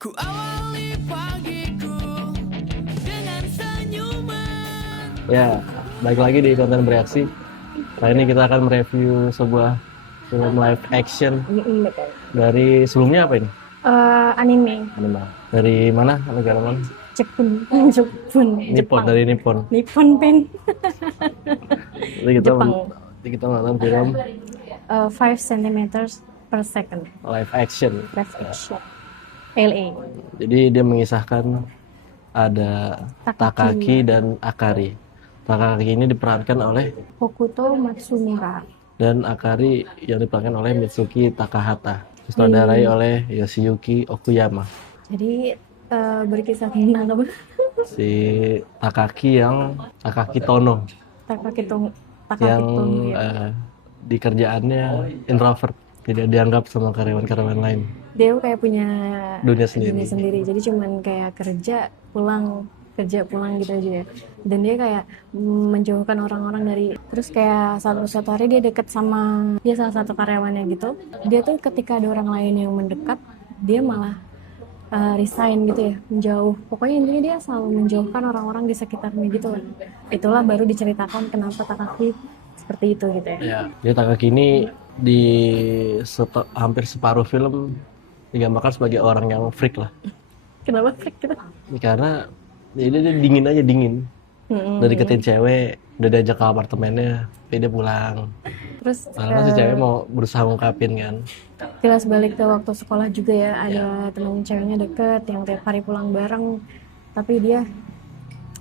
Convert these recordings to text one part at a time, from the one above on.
Ku awali pagiku dengan senyuman. Ya, balik lagi di konten bereaksi. Kali ini kita akan mereview sebuah film live action Betul. dari sebelumnya apa ini? Anime Anime. Dari mana? Negara mana? Jepun, Jepun, Nippon, Jepang. dari Nippon. Nippon pen. Jadi Jepang. kita nonton film 5 centimeters per second. live action. Live action. LA. Jadi dia mengisahkan ada Takaki dan Akari. Takaki ini diperankan oleh Hokuto Matsumura. dan Akari yang diperankan oleh Mitsuki Takahata. Disutradarai oleh Yoshiyuki Okuyama. Jadi berkisah tentang apa? Si Takaki Tono Takaki Tono yang ya. di kerjaannya introvert, tidak dianggap sama karyawan-karyawan lain. Dia kayak punya Dunia sendiri. Jadi cuman kayak kerja pulang gitu aja ya. Dan dia kayak menjauhkan orang-orang dari, terus kayak satu hari dia deket sama dia salah satu karyawannya gitu. Dia tuh ketika ada orang lain yang mendekat, dia malah resign gitu ya, menjauh. Pokoknya intinya dia selalu menjauhkan orang-orang di sekitarnya gitu lah. Itulah baru diceritakan kenapa Takaki seperti itu gitu ya. Ya, jadi Takaki ini di hampir separuh film digambarkan sebagai orang yang freak lah. Kenapa freak gitu? Karena dia dingin. Udah deketin cewek, udah diajak ke apartemennya, tapi dia pulang. Terus Padahal si cewek mau berusaha ngungkapin kan. kilas balik ke waktu sekolah juga ya, ada temen ceweknya deket yang tiap hari pulang bareng, tapi dia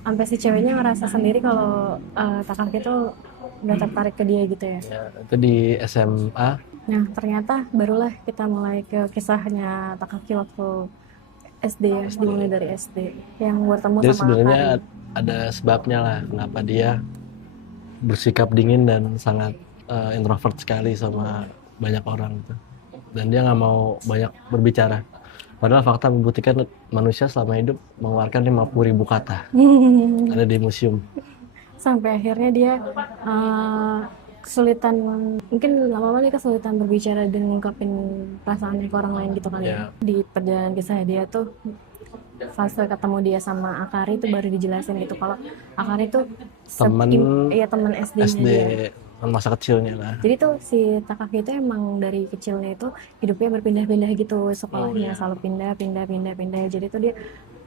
sampai si ceweknya ngerasa sendiri kalau Takaki itu nggak tertarik ke dia gitu ya. Ya, itu di SMA. Nah ternyata barulah kita mulai ke kisahnya Takaki waktu SD ya, dimulai dari SD yang bertemu Jadi sama sebenarnya Akari. ada sebabnya lah kenapa dia bersikap dingin dan sangat introvert sekali sama banyak orang gitu. Dan dia nggak mau banyak berbicara. Padahal fakta membuktikan manusia selama hidup mengeluarkan 50.000 kata. Ada di museum. Sampai akhirnya dia kesulitan, mungkin lama-lama dia kesulitan berbicara dan ngungkapin perasaannya ke orang lain gitu kan ya. Di perjalanan kisah dia tuh fase ketemu dia sama Akari itu baru dijelasin gitu kalau Akari tuh teman SD-nya SD dia. masa kecilnya lah. Jadi tuh si Takaki itu emang dari kecilnya itu hidupnya berpindah-pindah gitu, sekolahnya selalu pindah. Jadi tuh dia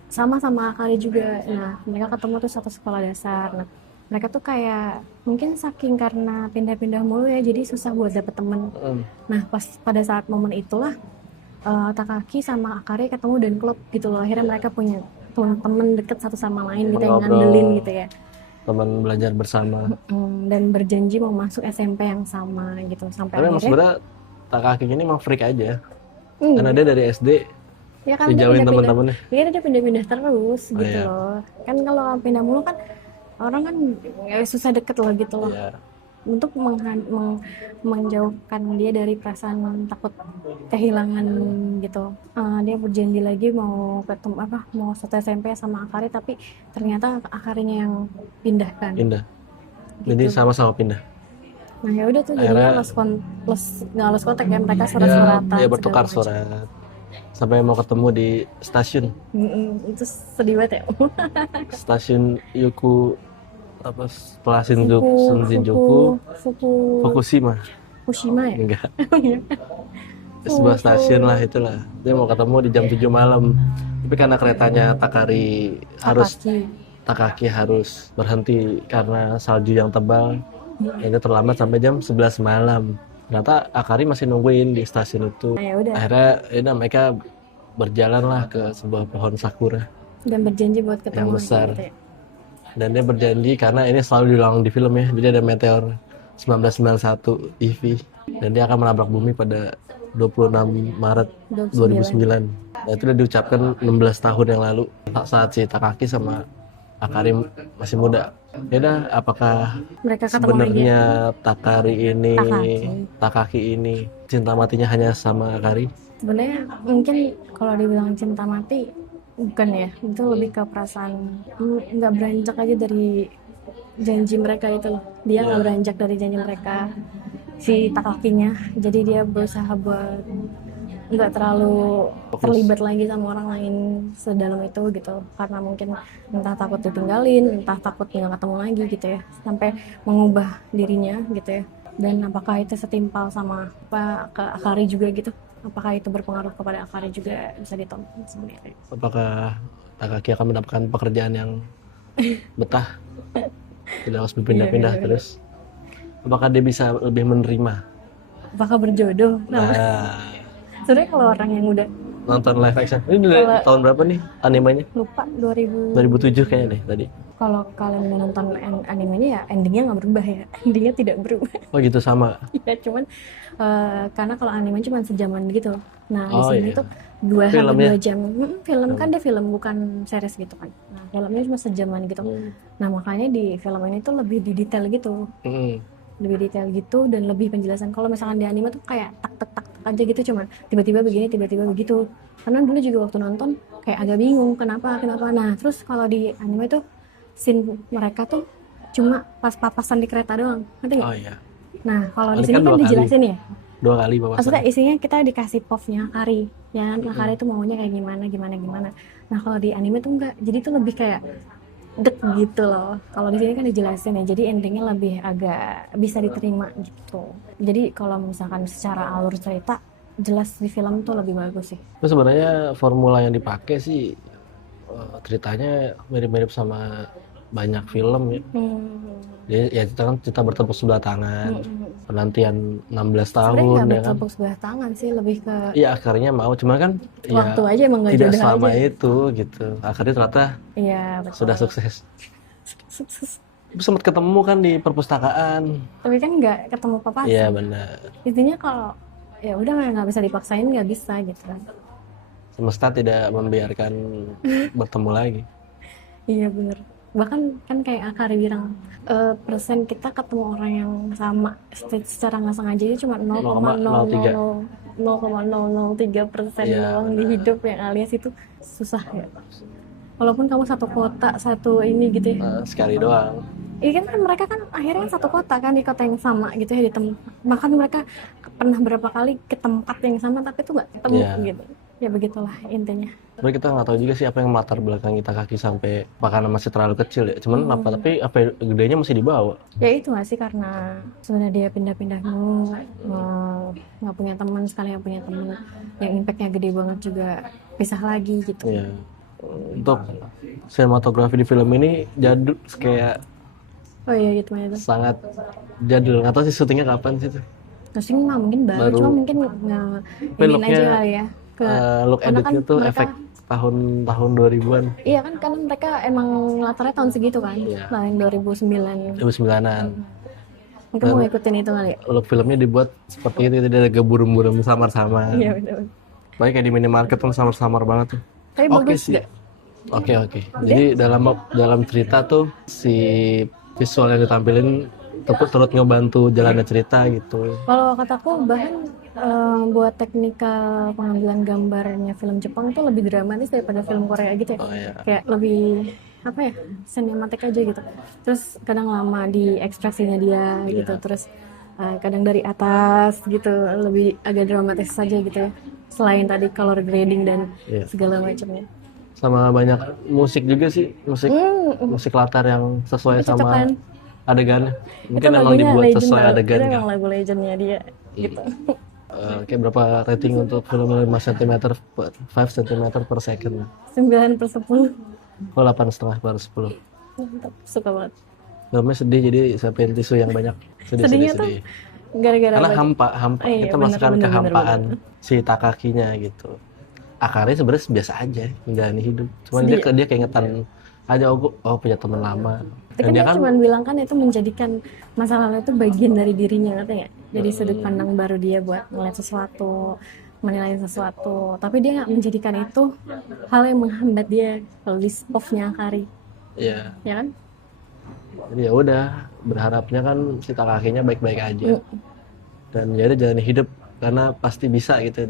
sama Akari juga. Nah, mereka ketemu tuh satu sekolah dasar. Nah, mereka tuh kayak mungkin saking karena pindah-pindah mulu ya, jadi susah buat dapet temen. Nah, pas pada saat momen itulah Takaki sama Akari ketemu dan klub gitu loh. Akhirnya mereka punya temen deket satu sama lain gitu, yang ngandelin gitu ya. Teman belajar bersama. Dan berjanji mau masuk SMP yang sama gitu sampai Tapi akhirnya. sebenarnya Takaki ini emang freak aja. Karena dia dari SD ya kan dijauhin teman-temannya. Iya, dia pindah-pindah terus gitu iya. loh. Kan kalau pindah mulu kan orang kan ya susah deket loh gitu loh. Iya. Untuk menjauhkan dia dari perasaan takut kehilangan gitu. Dia berjanji lagi mau ketemu mau satu SMP sama Akari, tapi ternyata Akarinya yang pindahkan. Pindah. Gitu. Jadi sama-sama pindah. Nah ya udah tuh Akhirnya, nggak lost kontak ya, mereka surat-suratan. Ya bertukar surat sampai mau ketemu di stasiun. Itu sedih banget ya. Stasiun setelah Shinjuku, Fukushima ya? enggak. Sebuah stasiun lah itulah. Dia mau ketemu di jam 7 malam. Tapi karena keretanya Takaki harus berhenti karena salju yang tebal. Ini terlambat sampai jam 11 malam. Ternyata Akari masih nungguin di stasiun itu. Akhirnya mereka berjalan lah ke sebuah pohon sakura. Dan berjanji buat ketemu yang besar. Gitu ya. Dan dia berjanji karena ini selalu diulang di film ya. Jadi ada meteor 1991 EV dan dia akan menabrak bumi pada 26 Maret 2009. Nah, itu udah diucapkan 16 tahun yang lalu saat si Takaki sama Akari masih muda. Yaudah, apakah sebenarnya Takaki ini cinta matinya hanya sama Akari? Sebenarnya mungkin kalau dibilang cinta mati bukan ya, itu lebih ke perasaan nggak beranjak aja dari janji mereka itu loh. Dia nggak beranjak dari janji mereka, si Takakinya. Jadi dia berusaha buat nggak terlalu Fokus. terlibat lagi sama orang lain sedalam itu gitu, karena mungkin entah takut ditinggalin, entah takut nggak ketemu lagi gitu ya, sampai mengubah dirinya gitu ya. Dan apakah itu setimpal sama apa ke Akari juga gitu, apakah itu berpengaruh kepada Akari juga, bisa ditonton sebenarnya. Apakah Takaki akan mendapatkan pekerjaan yang betah, tidak harus berpindah-pindah Iya. terus? Apakah dia bisa lebih menerima? Apakah berjodoh? Nah, Nah, sebenarnya kalau orang yang udah nonton live action ini dari Kalau- tahun berapa nih animenya? lupa 2000, 2007 kayaknya deh tadi. kalau kalian mau nonton animenya ya endingnya nggak berubah ya, endingnya tidak berubah. Oh gitu sama. Ya cuman karena kalau anime cuma sejaman gitu. Nah di Oh, sini iya. tuh 2 sampai Filmnya? 2 jam. Film kan dia film bukan series gitu kan. Nah filmnya cuma sejaman gitu. Nah makanya di film ini tuh lebih di detail gitu, Mm-mm. lebih detail gitu dan lebih penjelasan. Kalau misalkan di anime tuh kayak tak tak tak tak aja gitu, cuman tiba-tiba begini tiba-tiba begitu. Karena dulu juga waktu nonton kayak agak bingung kenapa. Nah terus kalau di anime tuh scene mereka tuh cuma pas papasan di kereta doang, ngerti nggak? Oh iya, Nah kalau di Ini sini kan kan 2 kali. dijelasin ya. 2 kali bapak. Maksudnya isinya kita dikasih POV-nya Akari, ya kan? Akari tuh maunya kayak gimana. Nah kalau di anime tuh enggak, jadi tuh lebih kayak dek gitu loh. Kalau di sini kan dijelasin ya, jadi endingnya lebih agak bisa diterima gitu. Jadi kalau misalkan secara alur cerita jelas di film tuh lebih bagus sih. Terus sebenarnya formula yang dipakai sih ceritanya mirip-mirip sama banyak film ya. Jadi ya kita kan kita bertepuk sebelah tangan, penantian 16 tahun Sebenarnya nggak ya kan. bertepuk sebelah tangan sih, lebih ke Iya akhirnya mau, cuma kan ya waktu aja emang nggak tidak jodoh selama aja. itu gitu. Akhirnya ternyata Iya betul. sudah sukses. Sukses. Sempat ketemu kan di perpustakaan. Tapi kan nggak ketemu papasan. Iya benar. Intinya kalau ya udah nggak bisa dipaksain, nggak bisa gitu kan. Semesta tidak membiarkan bertemu lagi. Iya bener. Bahkan kan kayak Akari bilang persen kita ketemu orang yang sama secara nggak sengaja itu cuma 0,003% Iya, doang di hidup, yang alias itu susah ya. Walaupun kamu satu kota satu ini gitu ya. Sekali doang. Iya kan mereka kan akhirnya satu kota kan, di kota yang sama gitu ya, di bahkan mereka pernah berapa kali ke tempat yang sama tapi tuh nggak ketemu Iya. gitu. Ya begitulah intinya. Sebenarnya kita nggak tahu juga sih apa yang melatar belakang Takaki sampai karena masih terlalu kecil ya. Cuman tapi apa gedenya masih dibawa. Ya itu nggak sih, karena sebenarnya dia pindah-pindah mulu, nggak punya teman, sekali nggak punya teman yang impactnya gede banget juga pisah lagi gitu. Iya. Untuk sinematografi di film ini jadul, kayak Oh iya gitu itu. sangat jadul. Nggak tahu sih syutingnya kapan sih tuh. Terusnya mah mungkin baru, Baru. cuma mungkin Tapi ingin looknya, aja kali ya ke look karena editnya kan tuh mereka- efek tahun 2000-an, iya kan, karena mereka emang latarnya tahun segitu kan, Iya. tahun 2009. 2009-an. Mungkin mau ngikutin itu kali ya. Look filmnya dibuat seperti itu, jadi ada burum-burum samar-samar. Iya benar. Baik kayak di minimarket kan samar-samar banget tuh. Tapi Oke bagus sih. nggak? Oke. Jadi dalam cerita tuh si visual yang ditampilin turut ngebantu jalannya cerita gitu. Kalau kataku bahkan buat teknikal pengambilan gambarnya film Jepang itu lebih dramatis daripada film Korea gitu ya. Oh iya. Kayak lebih apa ya, sinematik aja gitu. Terus kadang lama di ekspresinya dia Iya. gitu. Terus kadang dari atas gitu, lebih agak dramatis saja gitu ya. Selain tadi color grading dan Iya. segala macamnya. Sama banyak musik juga sih, musik latar yang sesuai Cocok sama kan? adegannya. Itu Mungkin emang lagunya dibuat legend sesuai tau. adegan Itu kan. emang lagu legendnya dia gitu. Kayak berapa rating untuk film 5 cm 5 cm per second? 9/10. Oh 8,5 per 10. Mantap, suka banget. Filmnya sedih, jadi saya pengen tisu yang banyak. Sedihnya tuh Sedih. gara-gara Karena apa? hampa Iya, kita bener, masukkan bener, kehampaan si Takakinya gitu. Akari sebenarnya biasa aja menjalani hidup, cuman Sedih dia keingetan aja, punya teman lama. Tapi kan dia cuma bilang kan itu menjadikan masa lalu itu bagian dari dirinya, ngerti nggak? Jadi sudut pandang baru dia buat melihat sesuatu, menilai sesuatu. Tapi dia nggak menjadikan itu hal yang menghambat dia kalau di off-nya Akari, Iya, ya kan? jadi ya udah, berharapnya kan si Takakinya baik-baik aja dan jadi jalani hidup karena pasti bisa gitu.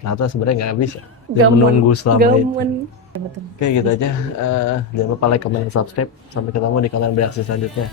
Ternyata sebenarnya nggak bisa. Dia menunggu selama itu. Gamun. Ya, betul. Oke gitu aja. Jangan lupa like, comment, dan subscribe. Sampai ketemu di konten bereaksi selanjutnya.